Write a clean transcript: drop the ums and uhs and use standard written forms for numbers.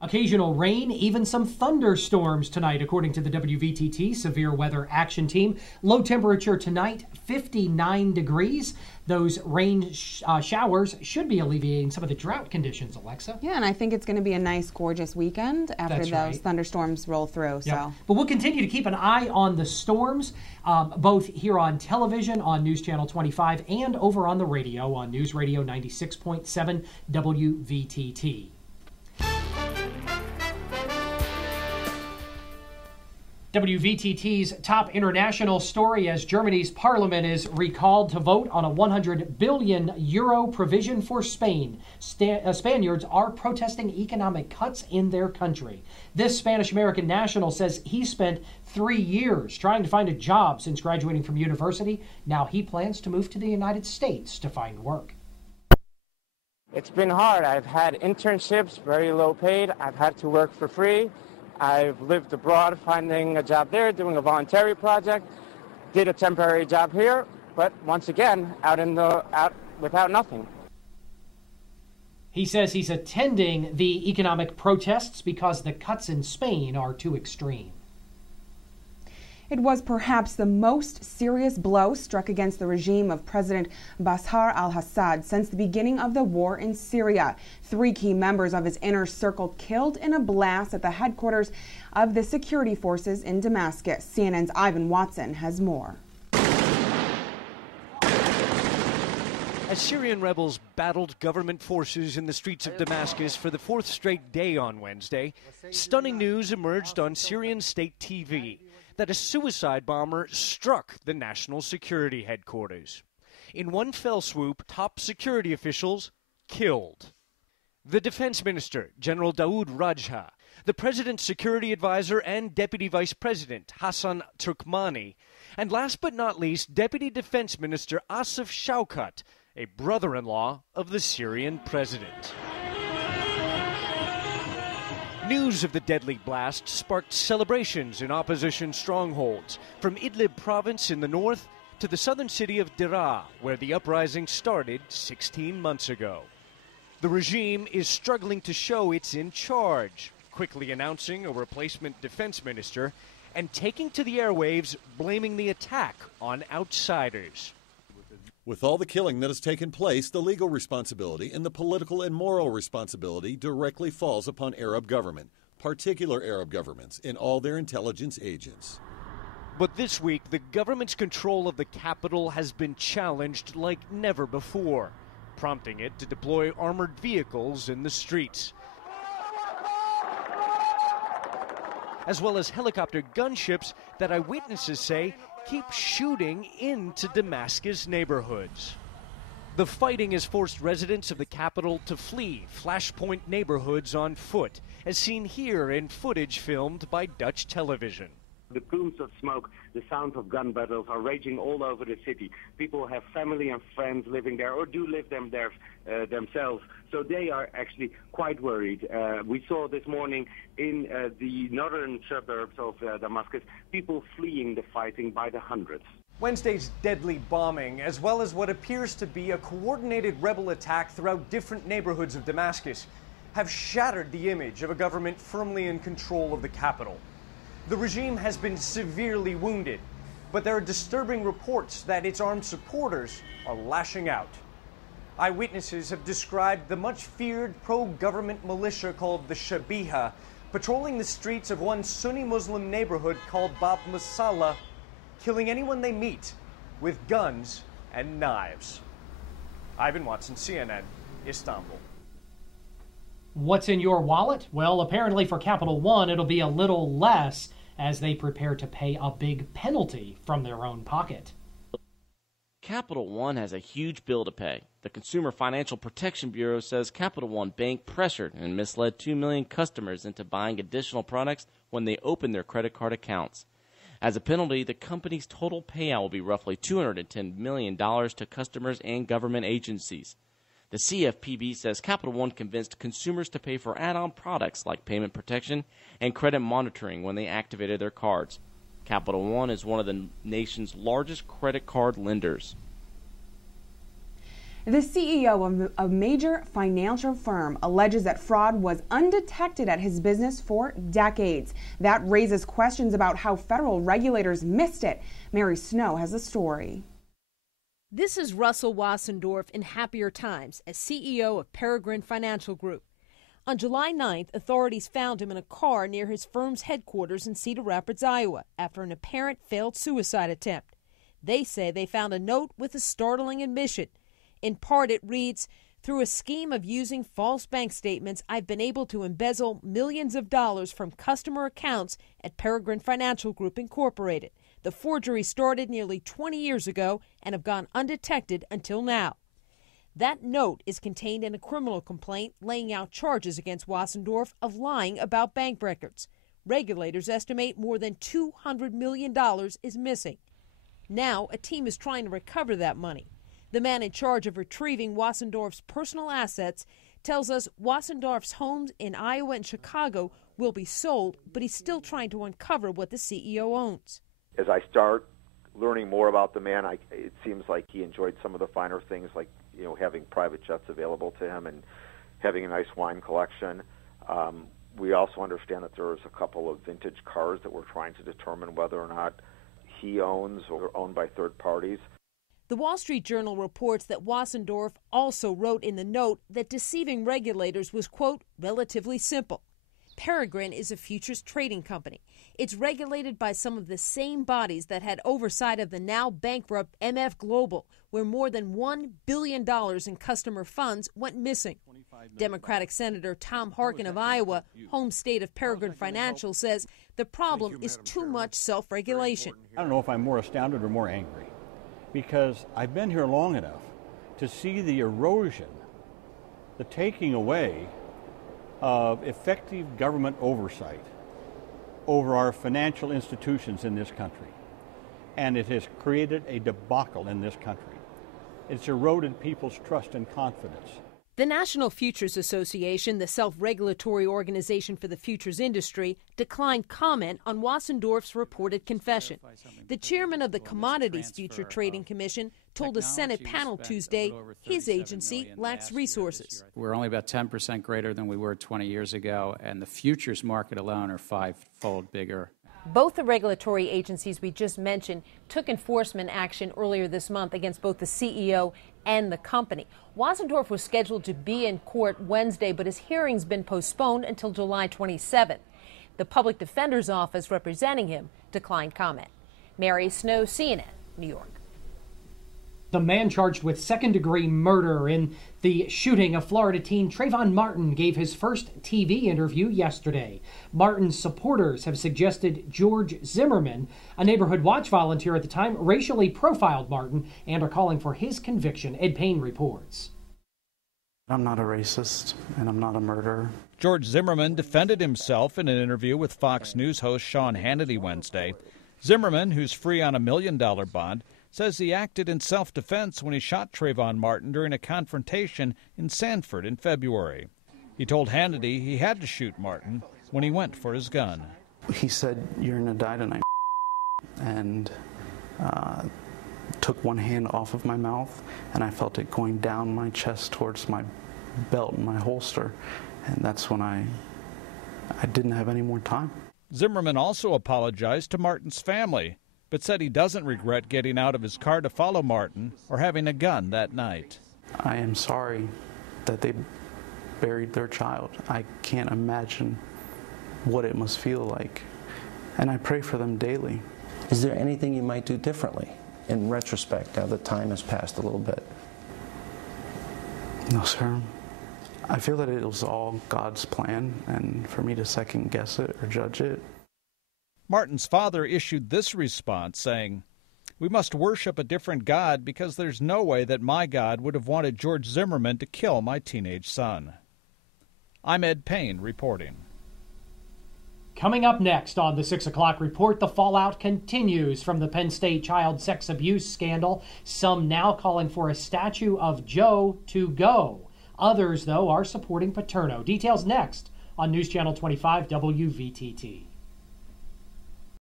Occasional rain, even some thunderstorms tonight, according to the WVTT Severe Weather Action Team. Low temperature tonight, 59 degrees. Those rain showers should be alleviating some of the drought conditions, Alexa. Yeah, and I think it's going to be a nice, gorgeous weekend after those thunderstorms roll through. Yep. So, but we'll continue to keep an eye on the storms, both here on television, on News Channel 25, and over on the radio on News Radio 96.7 WVTT. WVTT's top international story as Germany's parliament is recalled to vote on a 100 billion euro provision for Spain. Spaniards are protesting economic cuts in their country. This Spanish-American national says he spent 3 years trying to find a job since graduating from university. Now he plans to move to the United States to find work. It's been hard. I've had internships, very low paid. I've had to work for free. I've lived abroad, finding a job there, doing a voluntary project, did a temporary job here, but once again, out without nothing. He says he's attending the economic protests because the cuts in Spain are too extreme. it was perhaps the most serious blow struck against the regime of President Bashar al-Assad since the beginning of the war in Syria. 3 key members of his inner circle killed in a blast at the headquarters of the security forces in Damascus. CNN's Ivan Watson has more. As Syrian rebels battled government forces in the streets of Damascus for the 4th straight day on Wednesday, stunning news emerged on Syrian state TV that a suicide bomber struck the national security headquarters. In one fell swoop, top security officials killed. The defense minister, General Daoud Rajha, the president's security advisor and deputy vice president, Hassan Turkmani, and last but not least, Deputy Defense Minister Asif Shaukat, a brother-in-law of the Syrian president. News of the deadly blast sparked celebrations in opposition strongholds, from Idlib province in the north to the southern city of Daraa, where the uprising started 16 months ago. The regime is struggling to show it's in charge, quickly announcing a replacement defense minister and taking to the airwaves, blaming the attack on outsiders. With all the killing that has taken place, the legal responsibility and the political and moral responsibility directly falls upon Arab government, particular Arab governments, and all their intelligence agents. But this week, the government's control of the capital has been challenged like never before, prompting it to deploy armored vehicles in the streets, as well as helicopter gunships that eyewitnesses say keep shooting into Damascus neighborhoods. The fighting has forced residents of the capital to flee flashpoint neighborhoods on foot, as seen here in footage filmed by Dutch television. The plumes of smoke, the sound of gun battles are raging all over the city. People have family and friends living there or do live there themselves, so they are actually quite worried. We saw this morning in the northern suburbs of Damascus, people fleeing the fighting by the hundreds. Wednesday's deadly bombing, as well as what appears to be a coordinated rebel attack throughout different neighborhoods of Damascus, have shattered the image of a government firmly in control of the capital. The regime has been severely wounded, but there are disturbing reports that its armed supporters are lashing out. Eyewitnesses have described the much-feared pro-government militia called the Shabiha patrolling the streets of one Sunni Muslim neighborhood called Bab Musalla, killing anyone they meet with guns and knives. Ivan Watson, CNN, Istanbul. What's in your wallet? Well, apparently for Capital One, it'll be a little less as they prepare to pay a big penalty from their own pocket. Capital One has a huge bill to pay. The Consumer Financial Protection Bureau says Capital One Bank pressured and misled 2 million customers into buying additional products when they opened their credit card accounts. As a penalty, the company's total payout will be roughly $210 million to customers and government agencies. The CFPB says Capital One convinced consumers to pay for add-on products like payment protection and credit monitoring when they activated their cards. Capital One is one of the nation's largest credit card lenders. The CEO of a major financial firm alleges that fraud was undetected at his business for decades. That raises questions about how federal regulators missed it. Mary Snow has the story. This is Russell Wassendorf in happier times as CEO of Peregrine Financial Group. On July 9th, authorities found him in a car near his firm's headquarters in Cedar Rapids, Iowa, after an apparent failed suicide attempt. They say they found a note with a startling admission. In part, it reads, "Through a scheme of using false bank statements, I've been able to embezzle millions of dollars from customer accounts at Peregrine Financial Group Incorporated. The forgery started nearly 20 years ago and have gone undetected until now." That note is contained in a criminal complaint laying out charges against Wassendorf of lying about bank records. Regulators estimate more than $200 million is missing. Now, a team is trying to recover that money. The man in charge of retrieving Wassendorf's personal assets tells us Wassendorf's homes in Iowa and Chicago will be sold, but he's still trying to uncover what the CEO owns. As I start learning more about the man, it seems like he enjoyed some of the finer things, like having private jets available to him and having a nice wine collection. We also understand that there's a couple of vintage cars that we're trying to determine whether or not he owns or are owned by third parties. The Wall Street Journal reports that Wassendorf also wrote in the note that deceiving regulators was, quote, relatively simple. Peregrine is a futures trading company. It's regulated by some of the same bodies that had oversight of the now bankrupt MF Global, where more than $1 billion in customer funds went missing. Democratic Senator Tom Harkin of Iowa, home state of Peregrine Financial, says the problem is too much self-regulation. I don't know if I'm more astounded or more angry, because I've been here long enough to see the erosion, the taking away of effective government oversight over our financial institutions in this country. And it has created a debacle in this country. It's eroded people's trust and confidence. The National Futures Association, the self-regulatory organization for the futures industry, declined comment on Wassendorf's reported confession. The chairman of the Commodities Future Trading Commission told a Senate panel Tuesday his agency lacks resources. We're only about 10% greater than we were 20 years ago, and the futures market alone are five-fold bigger. Both the regulatory agencies we just mentioned took enforcement action earlier this month against both the CEO and the company. Wassendorf was scheduled to be in court Wednesday, but his hearing's been postponed until July 27th. The public defender's office representing him declined comment. Mary Snow, CNN, New York. The man charged with second-degree murder in the shooting of Florida teen Trayvon Martin gave his first TV interview yesterday. Martin's supporters have suggested George Zimmerman, a neighborhood watch volunteer at the time, racially profiled Martin and are calling for his conviction. Ed Payne reports. I'm not a racist, and I'm not a murderer. George Zimmerman defended himself in an interview with Fox News host Sean Hannity Wednesday. Zimmerman, who's free on $1 million bond, says he acted in self-defense when he shot Trayvon Martin during a confrontation in Sanford in February. He told Hannity he had to shoot Martin when he went for his gun. He said, "You're gonna die tonight," and took one hand off of my mouth, and I felt it going down my chest towards my belt and my holster, and that's when I didn't have any more time. Zimmerman also apologized to Martin's family, but said he doesn't regret getting out of his car to follow Martin or having a gun that night. I am sorry that they buried their child. I can't imagine what it must feel like, and I pray for them daily. Is there anything you might do differently in retrospect now that time has passed a little bit? No, sir. I feel that it was all God's plan, and for me to second guess it or judge it. Martin's father issued this response saying, "We must worship a different God because there's no way that my God would have wanted George Zimmerman to kill my teenage son." I'm Ed Payne reporting. Coming up next on the 6 o'clock report, the fallout continues from the Penn State child sex abuse scandal. Some now calling for a statue of Joe to go. Others, though, are supporting Paterno. Details next on News Channel 25 WVTT.